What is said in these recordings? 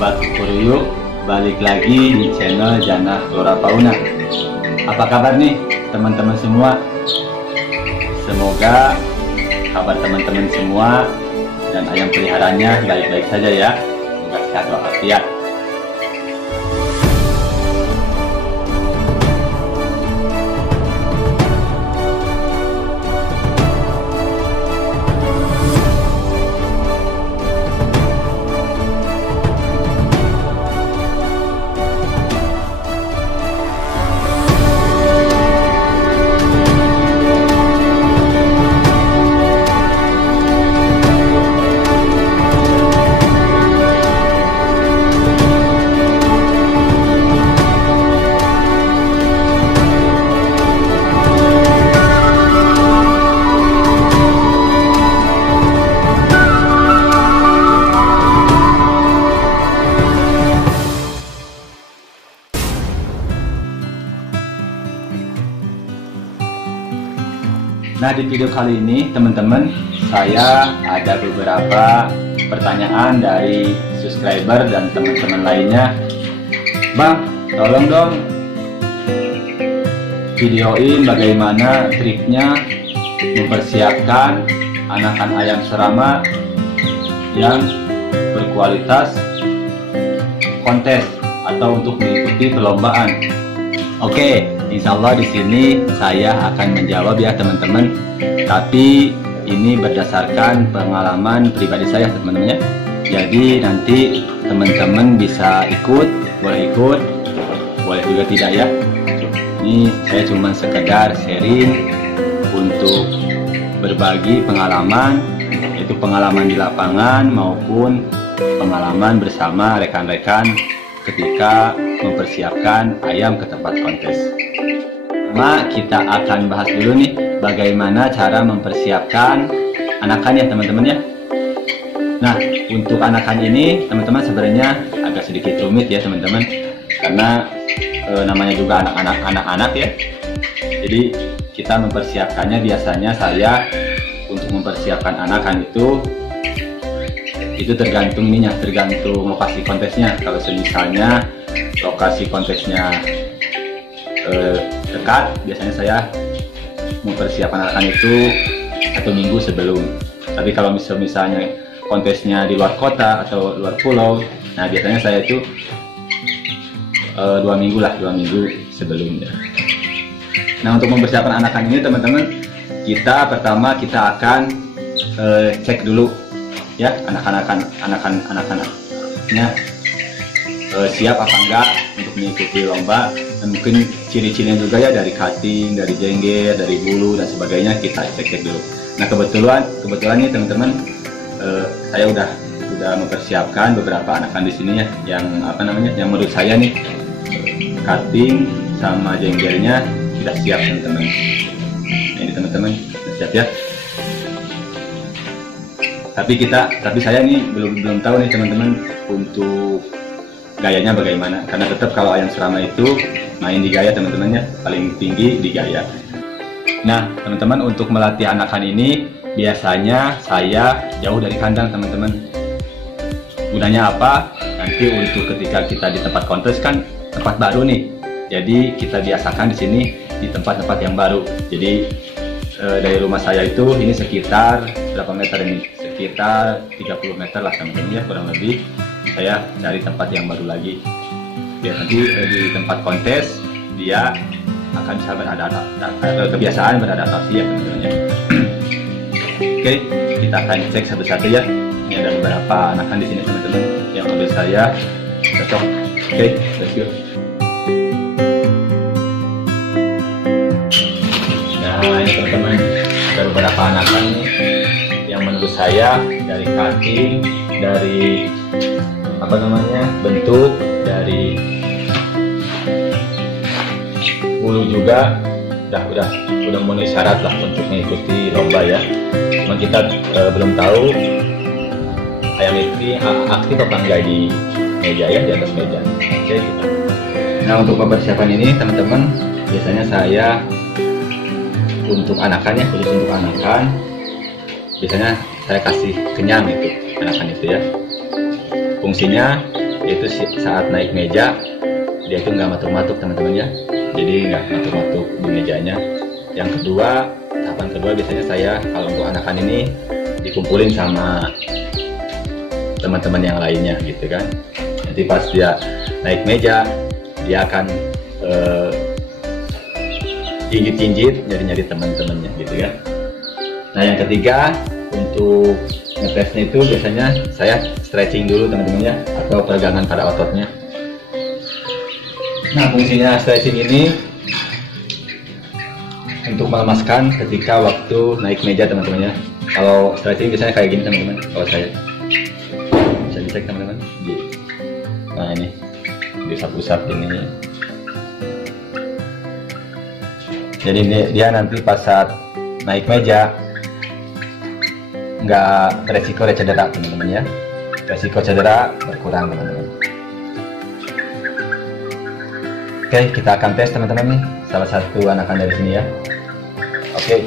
Sobat Puruyuk, balik lagi di channel Jana Flora Fauna. Apa kabar nih teman-teman semua? Semoga kabar teman-teman semua dan ayam peliharaannya baik-baik saja ya. Semoga sehat walafiat. Nah, di video kali ini teman-teman, saya ada beberapa pertanyaan dari subscriber dan teman-teman lainnya. Bang, tolong dong videoin bagaimana triknya mempersiapkan anakan ayam serama yang berkualitas kontes atau untuk mengikuti perlombaan. Oke, insya Allah di sini saya akan menjawab ya teman-teman. Tapi ini berdasarkan pengalaman pribadi saya teman-teman ya. Jadi nanti teman-teman bisa ikut, boleh juga tidak ya. Ini saya cuma sekedar sharing untuk berbagi pengalaman, yaitu pengalaman di lapangan maupun pengalaman bersama rekan-rekan ketika mempersiapkan ayam ke tempat kontes. Pertama, kita akan bahas dulu nih bagaimana cara mempersiapkan anakan ya teman-teman ya. Nah, untuk anakan ini teman-teman sebenarnya agak sedikit rumit ya teman-teman, karena namanya juga anak-anak ya. Jadi kita mempersiapkannya, biasanya saya untuk mempersiapkan anakan itu tergantung ininya, tergantung lokasi kontesnya. Kalau misalnya lokasi kontesnya dekat, biasanya saya mempersiapkan anakan itu 1 minggu sebelum. Tapi kalau misalnya kontesnya di luar kota atau luar pulau, nah biasanya saya itu 2 minggu sebelumnya. Nah, untuk mempersiapkan anakan ini teman-teman, pertama kita akan cek dulu ya anakannya siap apa enggak untuk mengikuti lomba. Dan mungkin ciri-cirinya juga ya, dari cutting, dari jengger, dari bulu dan sebagainya kita cek dulu. Nah, kebetulan nih teman-teman, saya udah mempersiapkan beberapa anakan di sini ya, yang menurut saya nih cutting sama jenggernya sudah siap teman-teman. Nah, ini teman-teman sudah siap ya. Tapi saya nih belum tahu nih teman-teman untuk gayanya bagaimana, karena tetap kalau ayam serama itu main di gaya teman-teman ya, paling tinggi di gaya. Nah teman-teman, untuk melatih anakan ini biasanya saya jauh dari kandang teman-teman. Gunanya apa? Nanti untuk ketika kita di tempat kontes kan tempat baru nih, jadi kita biasakan di sini di tempat-tempat yang baru. Jadi dari rumah saya itu ini sekitar berapa meter ini? Sekitar 30 meter lah teman-teman ya, kurang lebih. Saya cari tempat yang baru lagi, biar nanti di tempat kontes dia akan bisa kebiasaan beradaptasi ya teman-teman ya. Oke, kita akan cek satu-satu ya. Ini ada beberapa anakan di sini teman-teman yang menurut saya cocok. Oke, let's go. Nah, ini teman-teman, ada beberapa anakan yang menurut saya dari cutting, dari bentuk, dari bulu juga udah memenuhi syarat lah untuk mengikuti lomba ya. Cuma kita belum tahu ayam ini aktif apa enggak di meja ya, di atas meja. Oke, kita. Nah, untuk persiapan ini teman-teman, biasanya saya untuk anakannya, khusus untuk anakan, biasanya saya kasih kenyang itu anakan itu ya. Fungsinya yaitu saat naik meja dia itu nggak matuk-matuk teman-teman ya, jadi nggak matuk-matuk di mejanya. Yang kedua, tahapan kedua biasanya saya kalau untuk anakan ini dikumpulin sama teman-teman yang lainnya gitu kan. Nanti pas dia naik meja dia akan jinjit-jinjit nyari-nyari teman-temannya gitu kan. Nah yang ketiga, untuk ngetesnya itu biasanya saya stretching dulu teman-teman ya, atau peregangan pada ototnya. Nah fungsinya stretching ini untuk melemaskan ketika waktu naik meja teman-teman ya. Kalau stretching biasanya kayak gini teman-teman, kalau saya bisa dicek teman-teman nah ini diusap-usap ini. Jadi dia nanti pas saat naik meja nggak beresiko cedera teman-teman ya, resiko cedera berkurang teman-teman. Oke, kita akan tes teman-teman nih salah satu anakan dari sini ya. Oke.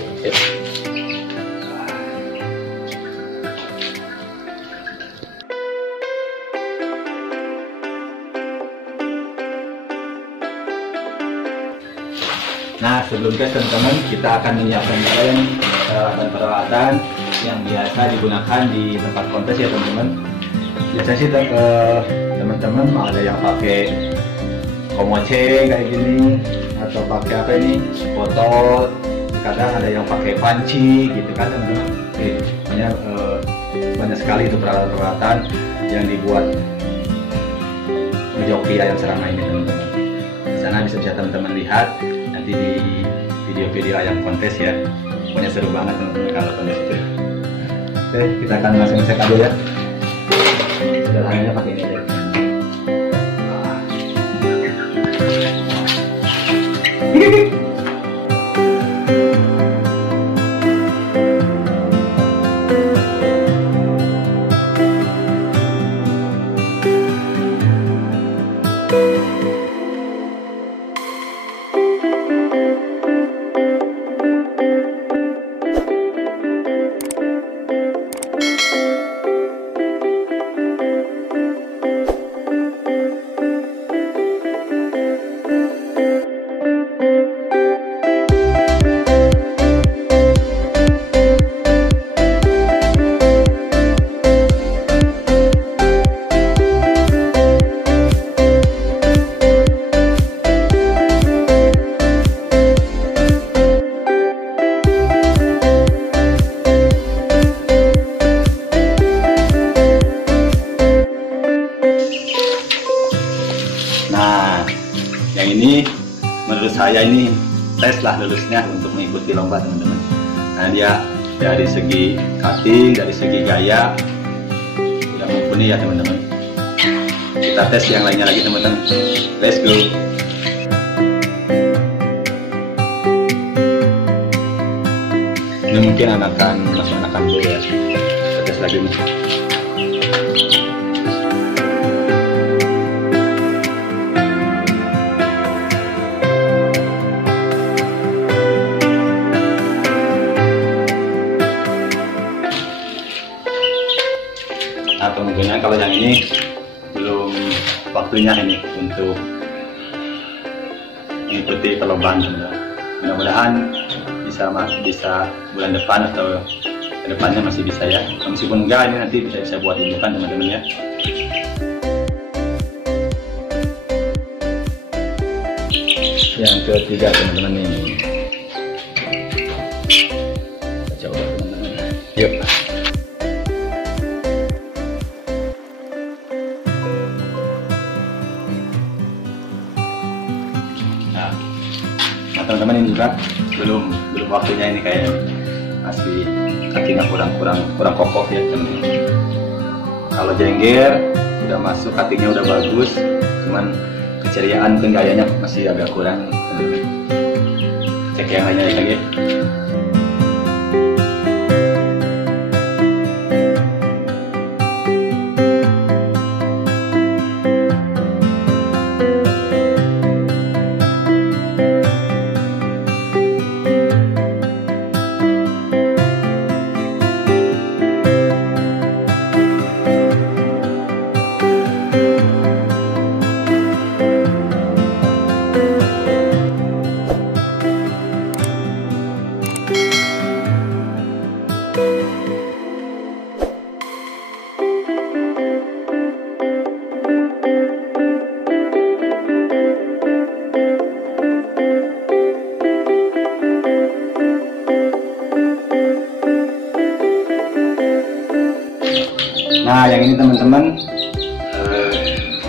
Nah sebelum tes teman-teman, kita akan menyiapkan peralatan yang biasa digunakan di tempat kontes ya teman-teman. Biasanya sih teman-teman ada yang pakai komoce kayak gini, atau pakai apa ini, botol, kadang ada yang pakai panci gitu kan teman-teman. Banyak sekali itu peralatan yang dibuat menjoki ayam serama ini teman-teman. Di sana bisa teman-teman lihat nanti di video-video ayam kontes ya. Pokoknya seru banget teman-teman kalau kontes itu. Oke, kita akan langsung cek aja ya. Sederhananya pakai ini aja. Nah, yang ini menurut saya ini tes lah lulusnya untuk mengikuti lomba teman-teman. Nah dia dari segi cutting, dari segi gaya sudah mumpuni ya teman-teman. Kita tes yang lainnya lagi teman-teman. Let's go. Ini mungkin masuk anakan dulu ya. Kita tes lagi nih. Nah kemungkinan kalau yang ini belum waktunya ini untuk mengikuti perlombaan teman-teman. Mudah-mudahan bisa bulan depan atau kedepannya masih bisa ya. Meskipun enggak, ini nanti bisa buat tunjukan teman-teman ya. Yang ketiga teman-teman ini, kita coba teman-teman. Yuk. Nah teman-teman ini juga belum waktunya ini kayak masih kakinya kurang kokoh ya teman-teman. Kalau jengger udah masuk, kakinya udah bagus, cuman keceriaan mungkin gayanya masih agak kurang teman-teman. Cek yang lainnya lagi. Nah, yang ini teman-teman,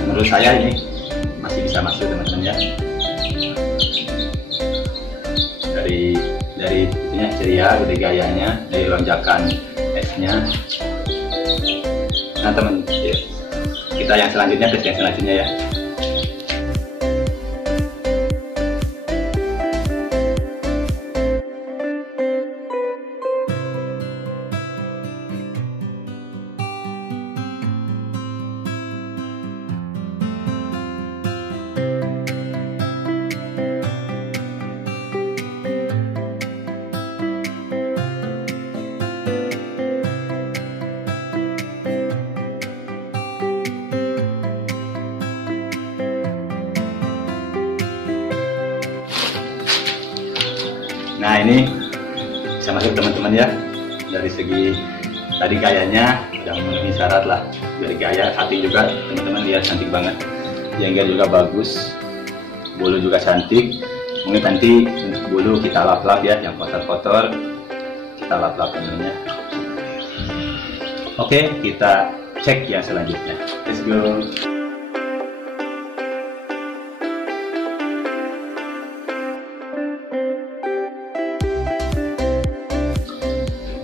menurut saya ini masih bisa masuk teman-teman ya. Dari itunya ceria, dari gayanya, dari lonjakan esnya. Nah teman, ya, kita yang selanjutnya, tes yang selanjutnya ya. Nah ini bisa masuk teman-teman ya. Dari segi tadi gayanya yang memenuhi syarat lah. Dari gaya, hati juga teman-teman lihat cantik banget. Jengger juga bagus, bulu juga cantik. Mungkin nanti bulu kita lap-lap ya, yang kotor-kotor kita lap-lap tentunya. Oke, kita cek yang selanjutnya. Let's go.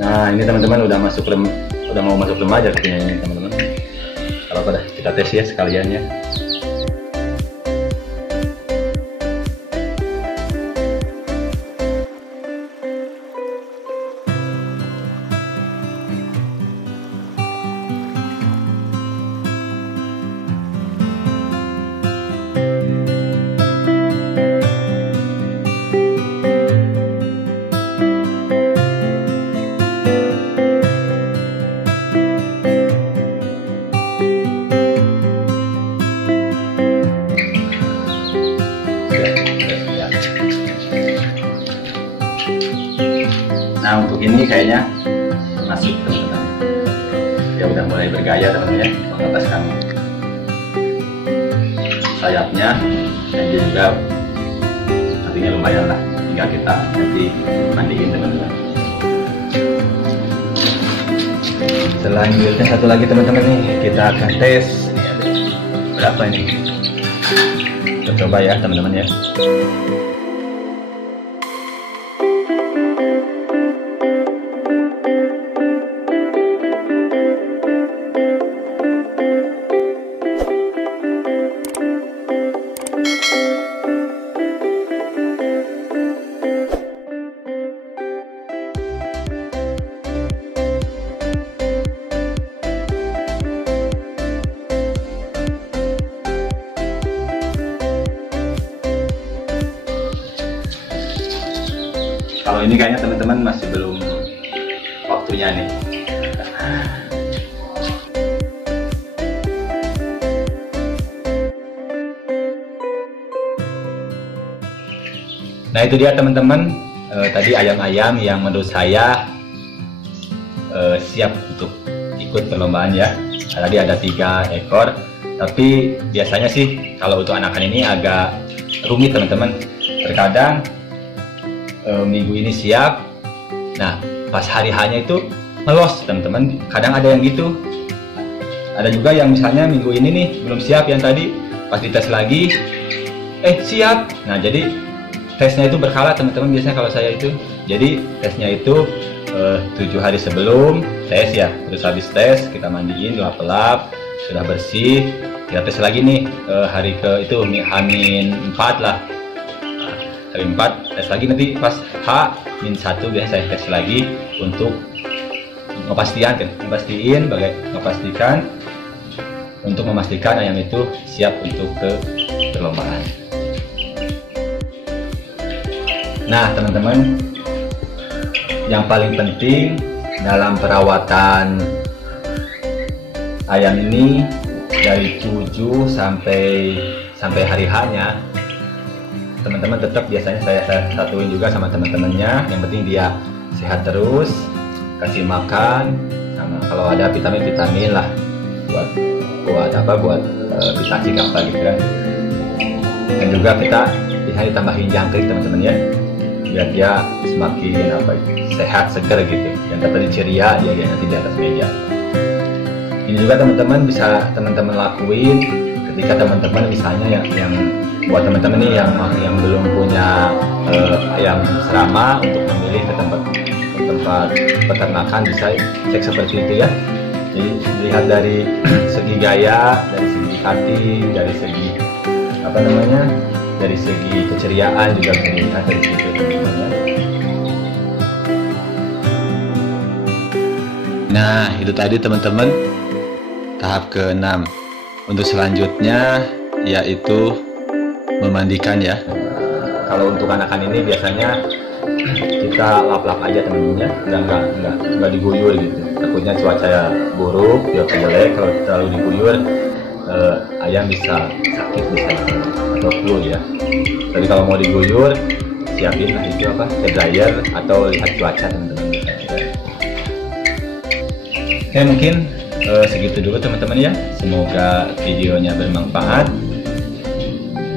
Nah ini teman-teman udah mau masuk remaja katanya ini teman-teman. Kalau pada kita tes ya sekalian ya. Nah untuk ini kayaknya masuk teman-teman. Ya udah mulai bergaya teman-teman ya, mengataskan sayapnya dan juga artinya lumayan lah. Tinggal kita nanti mandiin teman-teman. Selanjutnya satu lagi teman-teman nih, kita akan tes. Ini ada berapa ini? Kita coba ya teman-teman ya. Kalau ini kayaknya teman-teman masih belum waktunya nih. Nah itu dia teman-teman, tadi ayam-ayam yang menurut saya siap untuk ikut perlombaan ya. Tadi ada 3 ekor, tapi biasanya sih kalau untuk anakan ini agak rumit teman-teman. Terkadang minggu ini siap, nah pas hari hanya itu melos teman-teman. Kadang ada yang gitu, ada juga yang misalnya minggu ini nih belum siap, yang tadi pas dites lagi siap. Nah jadi tesnya itu berkala teman-teman biasanya kalau saya itu. Jadi tesnya itu 7 hari sebelum tes ya, terus habis tes kita mandiin, lap-lap, sudah bersih, kita tes lagi nih hari ke itu H-4 lah. Hari 4 tes lagi, nanti pas H-1 biasa saya tes lagi untuk memastikan ayam itu siap untuk ke perlombaan. Nah teman-teman, yang paling penting dalam perawatan ayam ini dari 7 sampai hari H-nya, teman-teman tetap biasanya saya satuin juga sama teman-temannya. Yang penting dia sehat terus, kasih makan, sama kalau ada vitamin lah buat vitamin apa gitu kan. Dan juga kita bisa ditambahin jangkrik teman-teman ya, biar dia semakin sehat, segar gitu. Yang tadi ceria dia nanti di atas meja. Ini juga teman-teman bisa teman-teman lakuin ketika teman-teman misalnya yang buat teman-teman nih yang belum punya ayam serama, untuk memilih ke tempat peternakan bisa cek seperti itu ya. Jadi lihat dari segi gaya, dari segi hati, dari segi dari segi keceriaan juga bisa dilihat dari situ teman-teman. Nah, itu tadi teman-teman tahap ke-6. Untuk selanjutnya yaitu memandikan ya. Kalau untuk anakan ini biasanya kita lap-lap aja teman-teman ya, nggak diguyur gitu. Takutnya cuaca buruk ya, jelek, kalau terlalu diguyur ayam bisa sakit, bisa atau flu ya. Tapi kalau mau diguyur, siapin lah itu hair dryer atau lihat cuaca teman-teman. Oke, mungkin segitu dulu teman-teman ya. Semoga videonya bermanfaat.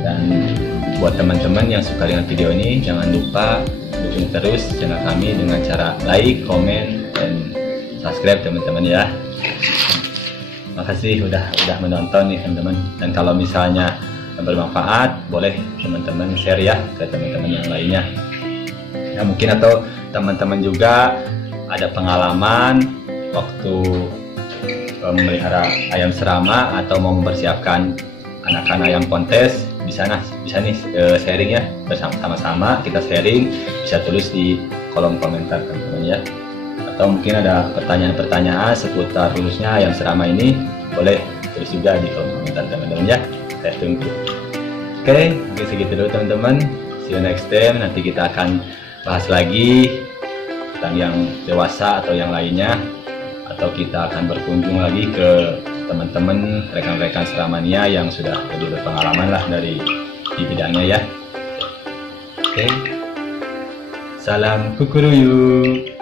Dan buat teman-teman yang suka dengan video ini, jangan lupa dukung terus channel kami dengan cara like, komen, dan subscribe teman-teman ya. Makasih udah menonton nih teman-teman. Dan kalau misalnya bermanfaat, boleh teman-teman share ya ke teman-teman yang lainnya. Ya mungkin atau teman-teman juga ada pengalaman waktu memelihara ayam serama atau mau mempersiapkan anakan ayam kontes, bisa nih sharing ya, bersama-sama kita sharing, bisa tulis di kolom komentar teman-teman ya. Atau mungkin ada pertanyaan-pertanyaan seputar khususnya ayam serama ini, boleh tulis juga di kolom komentar teman-teman ya. Saya tunggu. Oke, mungkin segitu dulu teman-teman. See you next time. Nanti kita akan bahas lagi tentang yang dewasa atau yang lainnya, atau kita akan berkunjung lagi ke teman-teman rekan-rekan seramania yang sudah lebih berpengalaman lah di bidangnya ya. Oke. Salam kukuruyu.